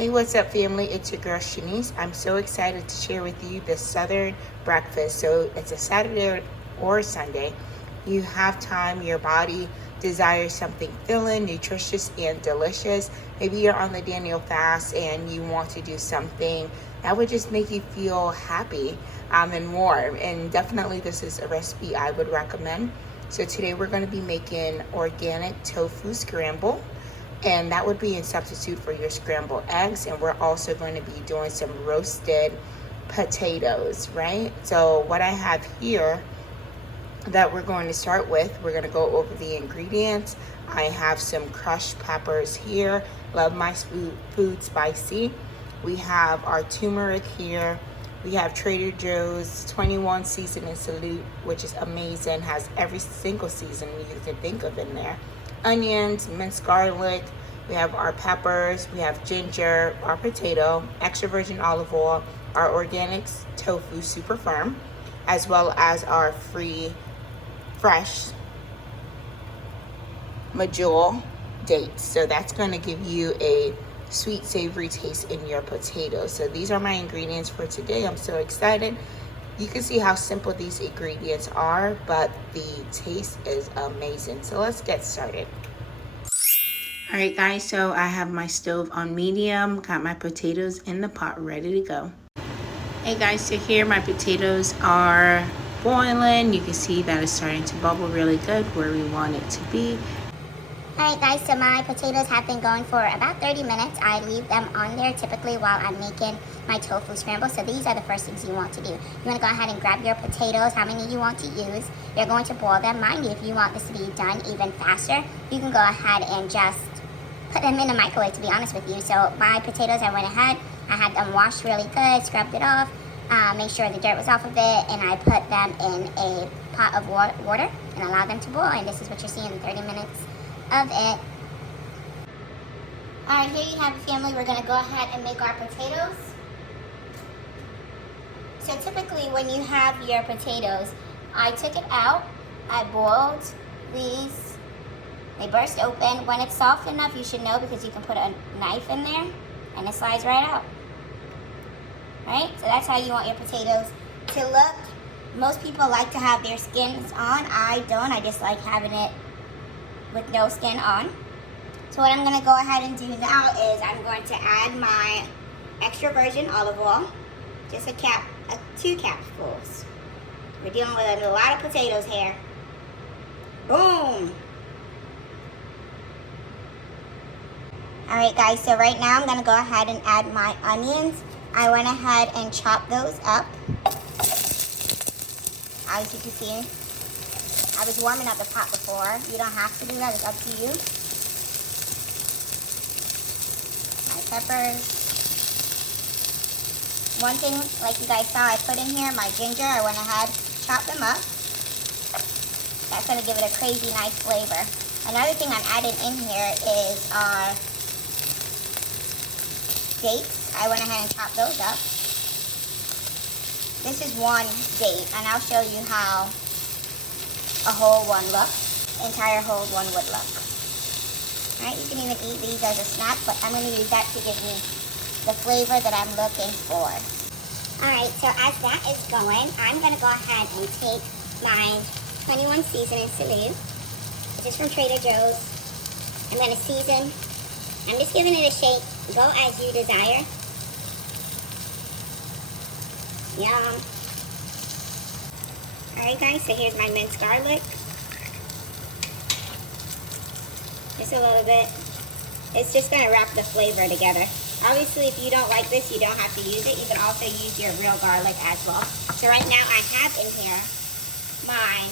Hey, what's up, family? It's your girl Shanice. I'm so excited to share with you the Southern breakfast. So it's a Saturday or Sunday. You have time, your body desires something filling, nutritious, and delicious. Maybe you're on the Daniel fast and you want to do something that would just make you feel happy and warm. And definitely this is a recipe I would recommend. So today we're going to be making organic tofu scramble. And that would be in substitute for your scrambled eggs. And we're also going to be doing some roasted potatoes, right? So what I have here that we're going to start with, we're going to go over the ingredients. I have some crushed peppers here. Love my food spicy. We have our turmeric here. We have Trader Joe's 21 seasoning salute, which is amazing. Has every single seasoning you can think of in there. Onions, minced garlic, we have our peppers, we have ginger, our potato, extra virgin olive oil, our organic tofu super firm, as well as our fresh medjool dates. So that's going to give you a sweet savory taste in your potatoes. So these are my ingredients for today. I'm so excited. You can see how simple these ingredients are, but the taste is amazing. So let's get started. All right, guys, so I have my stove on medium, got my potatoes in the pot ready to go. Hey guys, so here my potatoes are boiling. You can see that it's starting to bubble really good where we want it to be. Alright guys, so my potatoes have been going for about 30 minutes. I leave them on there typically while I'm making my tofu scramble. So these are the first things you want to do. You want to go ahead and grab your potatoes, how many you want to use. You're going to boil them. Mind you, if you want this to be done even faster, you can go ahead and just put them in the microwave, to be honest with you. So my potatoes, I went ahead, I had them washed really good, scrubbed it off, made sure the dirt was off of it, and I put them in a pot of water and allowed them to boil. And this is what you're seeing, the 30 minutes of it. Alright, here you have it, family. We're going to go ahead and make our potatoes. So typically when you have your potatoes, I took it out, I boiled these, they burst open. When it's soft enough, you should know, because you can put a knife in there and it slides right out. Right? So that's how you want your potatoes to look. Most people like to have their skins on. I don't. I just like having it with no skin on. So what I'm going to go ahead and do now is I'm going to add my extra virgin olive oil. Just two capfuls. We're dealing with a lot of potatoes here. Boom! Alright guys, so right now I'm going to go ahead and add my onions. I went ahead and chopped those up. As you can see, I was warming up the pot before. You don't have to do that, it's up to you. My peppers. One thing, like you guys saw, I put in here my ginger. I went ahead, chopped them up. That's going to give it a crazy nice flavor. Another thing I'm adding in here is our dates. I went ahead and chopped those up. This is one date, and I'll show you how a whole one looks. Entire whole one would look. Alright, you can even eat these as a snack, but I'm going to use that to give me the flavor that I'm looking for. Alright, so as that is going, I'm going to go ahead and take my 21 seasoning salute, which is from Trader Joe's. I'm going to season. I'm just giving it a shake. Go as you desire. Yum. Alright guys, so here's my minced garlic. Just a little bit. It's just going to wrap the flavor together. Obviously, if you don't like this, you don't have to use it. You can also use your real garlic as well. So right now I have in here I'm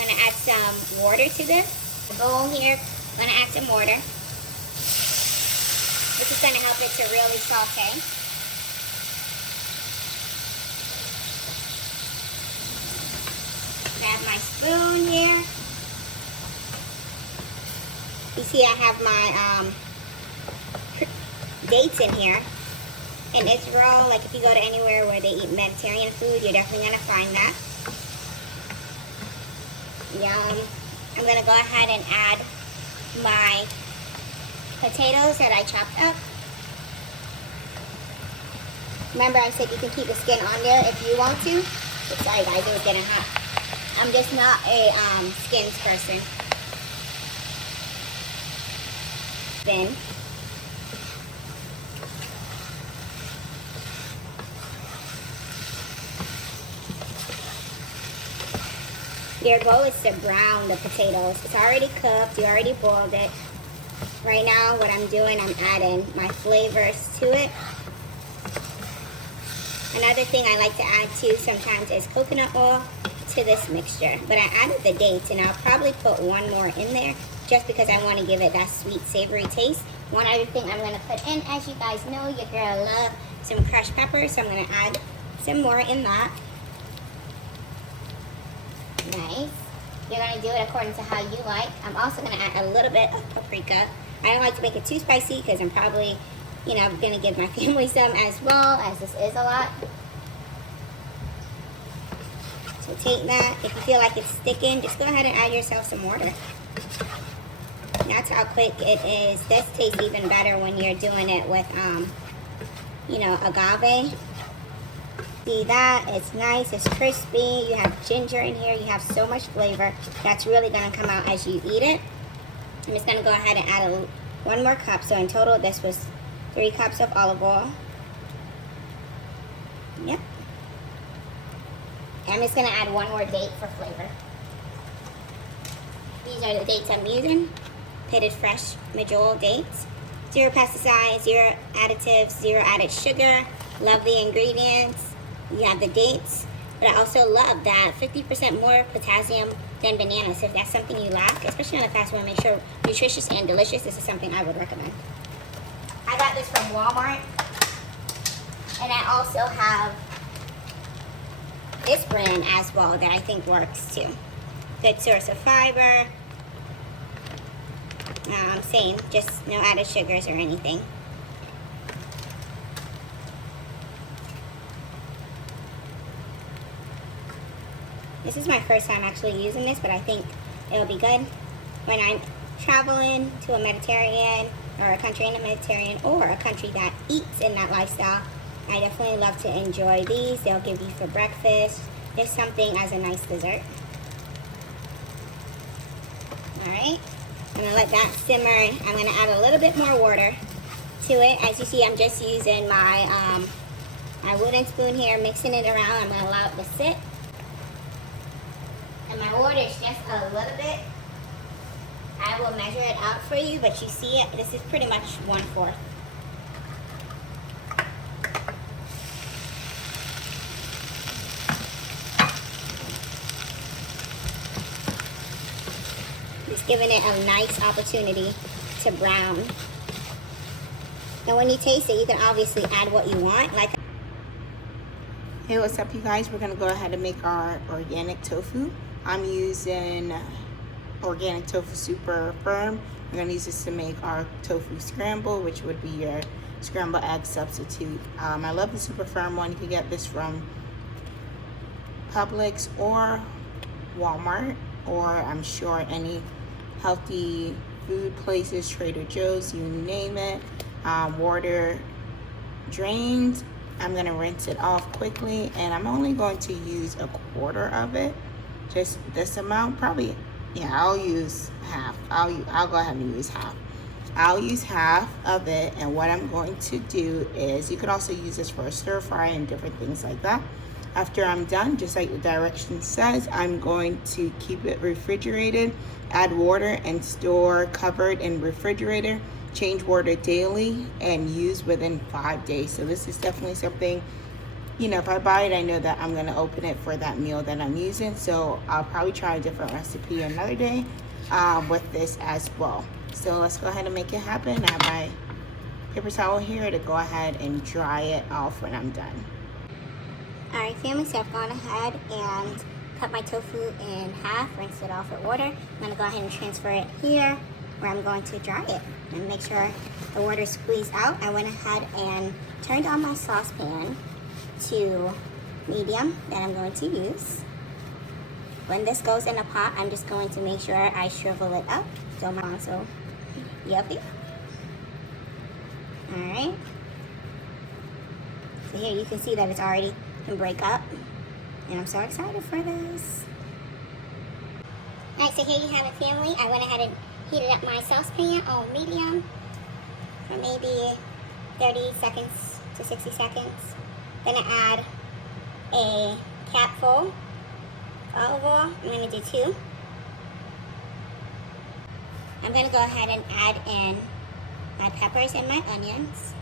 going to add some water to this. The bowl here, I'm going to add some water. This is going to help it to really saute. I have my spoon here. You see I have my dates in here. In Israel, like if you go to anywhere where they eat Mediterranean food, you're definitely going to find that. Yum. I'm going to go ahead and add my potatoes that I chopped up. Remember I said you can keep the skin on there if you want to. But sorry guys, it was getting hot. I'm just not a skins person. Then your goal is to brown the potatoes. It's already cooked, you already boiled it. Right now what I'm doing, I'm adding my flavors to it. Another thing I like to add too sometimes is coconut oil to this mixture. But I added the dates and I'll probably put one more in there just because I want to give it that sweet savory taste. One other thing I'm going to put in, as you guys know, your girl loves some crushed pepper, so I'm going to add some more in that. Nice. You're going to do it according to how you like. I'm also going to add a little bit of paprika. I don't like to make it too spicy because I'm probably, you know, going to give my family some as well, as this is a lot. So take that. If you feel like it's sticking, just go ahead and add yourself some water. That's how quick it is. This tastes even better when you're doing it with, you know, agave. See that? It's nice, it's crispy. You have ginger in here. You have so much flavor. That's really going to come out as you eat it. I'm just going to go ahead and add one more cup. So in total, this was 3 cups of olive oil. Yep. And I'm just going to add one more date for flavor. These are the dates I'm using. Pitted fresh Majol dates. 0 pesticides, 0 additives, 0 added sugar. Love the ingredients. You have the dates. But I also love that 50% more potassium than bananas. So if that's something you lack, especially on a fast one, make sure nutritious and delicious. This is something I would recommend. I got this from Walmart. And I also have this brand as well that I think works too. Good source of fiber. Same, just no added sugars or anything. This is my first time actually using this, but I think it'll be good when I'm traveling to a Mediterranean or a country in the Mediterranean or a country that eats in that lifestyle. I definitely love to enjoy these. They'll give you for breakfast, just something as a nice dessert. All right, I'm gonna let that simmer. I'm gonna add a little bit more water to it. As you see, I'm just using my my wooden spoon here, mixing it around. I'm gonna allow it to sit. And my water is just a little bit. I will measure it out for you, but you see it, this is pretty much 1/4. Just giving it a nice opportunity to brown. And when you taste it, you can obviously add what you want. Hey, what's up you guys? We're gonna go ahead and make our organic tofu. I'm using organic tofu super firm. We're gonna use this to make our tofu scramble, which would be your scrambled egg substitute. I love the super firm one. You can get this from Publix or Walmart, or I'm sure any healthy food places, Trader Joe's, you name it. Water drained. I'm gonna rinse it off quickly, and I'm only going to use 1/4 of it. Just this amount, probably. Yeah, I'll use half. I'll go ahead and use half. I'll use half of it, and what I'm going to do is, you could also use this for a stir fry and different things like that. After I'm done, just like the direction says, I'm going to keep it refrigerated, add water, and store covered in refrigerator. Change water daily and use within 5 days. So this is definitely something, you know, if I buy it, I know that I'm gonna open it for that meal that I'm using. So I'll probably try a different recipe another day with this as well. So let's go ahead and make it happen. I have my paper towel here to go ahead and dry it off when I'm done. All right, family, so I've gone ahead and cut my tofu in half, rinse it off with water. I'm gonna go ahead and transfer it here where I'm going to dry it and make sure the water squeezed out. I went ahead and turned on my saucepan to medium that I'm going to use. When this goes in a pot, I'm just going to make sure I shrivel it up. So yuppie. All right. But here you can see that it's already can break up. And I'm so excited for this. Alright, so here you have it, family. I went ahead and heated up my saucepan on medium for maybe 30 seconds to 60 seconds. Gonna add a capful of olive oil. I'm gonna do 2. I'm gonna go ahead and add in my peppers and my onions.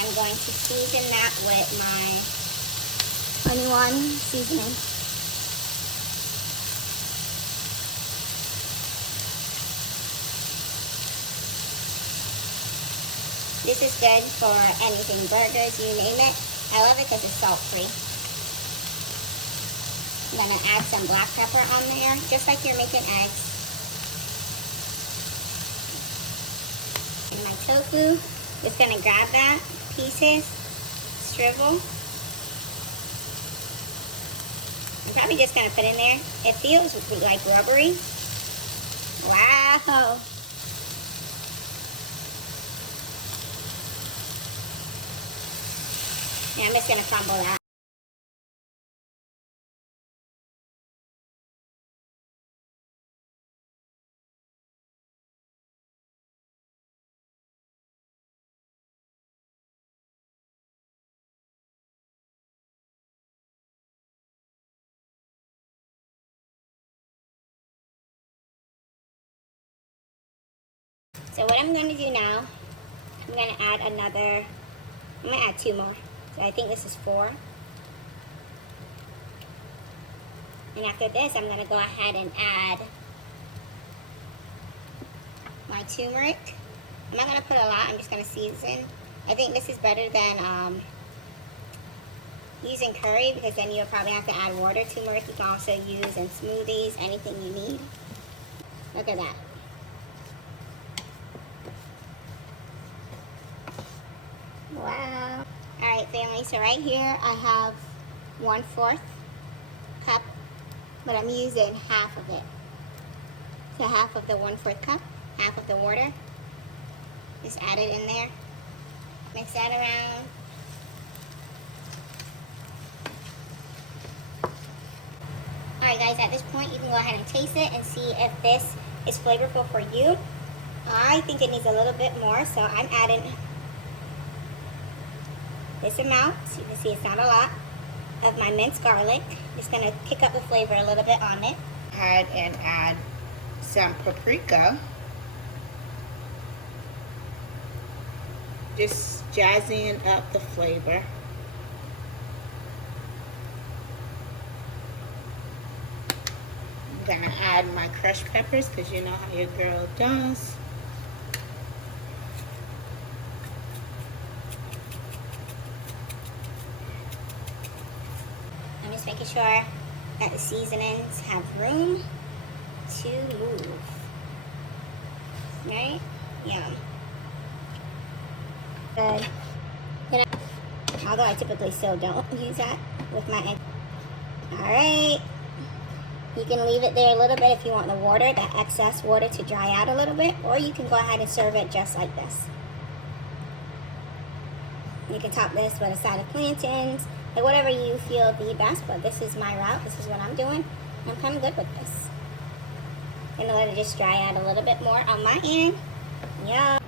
I'm going to season that with my 21 seasoning. This is good for anything, burgers, you name it. I love it because it's salt-free. I'm going to add some black pepper on there, just like you're making eggs. And my tofu, just going to grab that, pieces, shrivel. I'm probably just going to put in there. It feels like rubbery. Wow. And I'm just going to crumble that. So what I'm going to do now, I'm going to add another, I'm going to add 2 more. So I think this is 4. And after this, I'm going to go ahead and add my turmeric. I'm not going to put a lot, I'm just going to season. I think this is better than using curry, because then you'll probably have to add water. Turmeric you can also use in smoothies, anything you need. Look at that. Wow. Alright, family, so right here I have 1/4 cup, but I'm using half of it. So half of the 1/4 cup, half of the water. Just add it in there. Mix that around. Alright guys, at this point you can go ahead and taste it and see if this is flavorful for you. I think it needs a little bit more, so I'm adding this amount, so you can see it's not a lot, of my minced garlic. Just going to kick up the flavor a little bit on it. Add some paprika. Just jazzing up the flavor. I'm gonna add my crushed peppers because you know how your girl does. I'm just making sure that the seasonings have room to move. Right? Yum. Good. You know, although I typically still don't use that with my egg. Alright. You can leave it there a little bit if you want the water, that excess water, to dry out a little bit, or you can go ahead and serve it just like this. You can top this with a side of plantains, like whatever you feel the best, but this is my route. This is what I'm doing. I'm kind of good with this. Gonna let it just dry out a little bit more on my end. Yeah.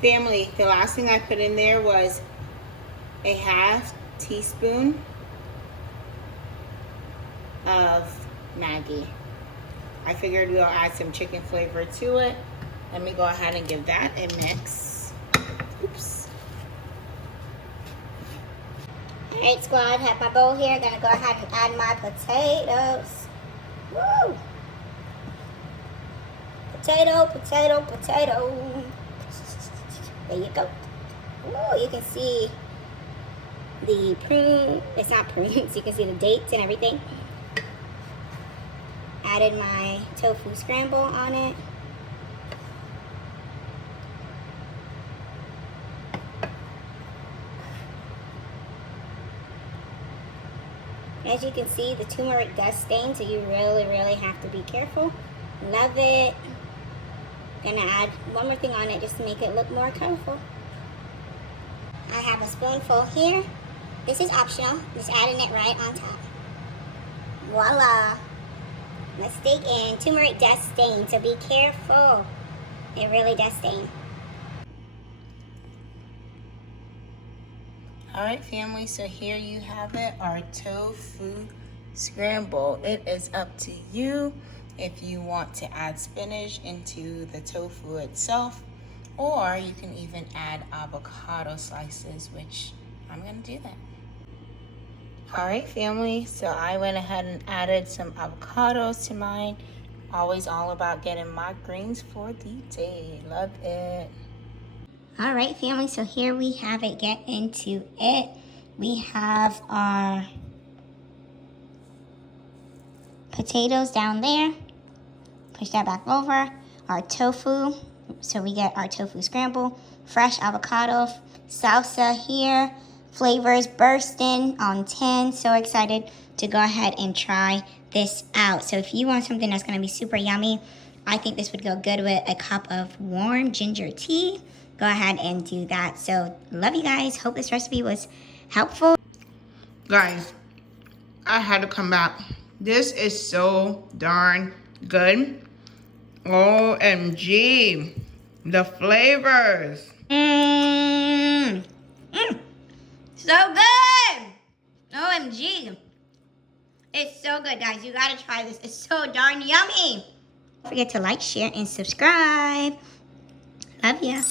Family, the last thing I put in there was a half teaspoon of Maggi. I figured we'll add some chicken flavor to it. Let me go ahead and give that a mix. Oops. Alright, squad, have my bowl here. Gonna go ahead and add my potatoes. Woo! Potato, potato, potato. There you go. Oh, you can see the prune. It's not prunes. You can see the dates and everything. Added my tofu scramble on it. As you can see, the turmeric does stain, so you really, really have to be careful. Love it. Gonna add one more thing on it just to make it look more colorful. I have a spoonful here. This is optional, just adding it right on top. Voila. Let's dig in. Turmeric does stain, so be careful. It really does stain. All right, family, so here you have it, our tofu scramble. It is up to you if you want to add spinach into the tofu itself, or you can even add avocado slices, which I'm gonna do that. All right, family, so I went ahead and added some avocados to mine. Always all about getting my greens for the day. Love it. All right, family, so here we have it. Get into it. We have our potatoes down there. Push that back over. Our tofu. So we get our tofu scramble. Fresh avocado. Salsa here. Flavors bursting on 10. So excited to go ahead and try this out. So if you want something that's going to be super yummy, I think this would go good with a cup of warm ginger tea. Go ahead and do that. So love you guys. Hope this recipe was helpful. Guys, I had to come back. This is so darn good. OMG. The flavors. So good. OMG. It's so good, guys. You gotta try this. It's so darn yummy. Don't forget to like, share, and subscribe. Love ya.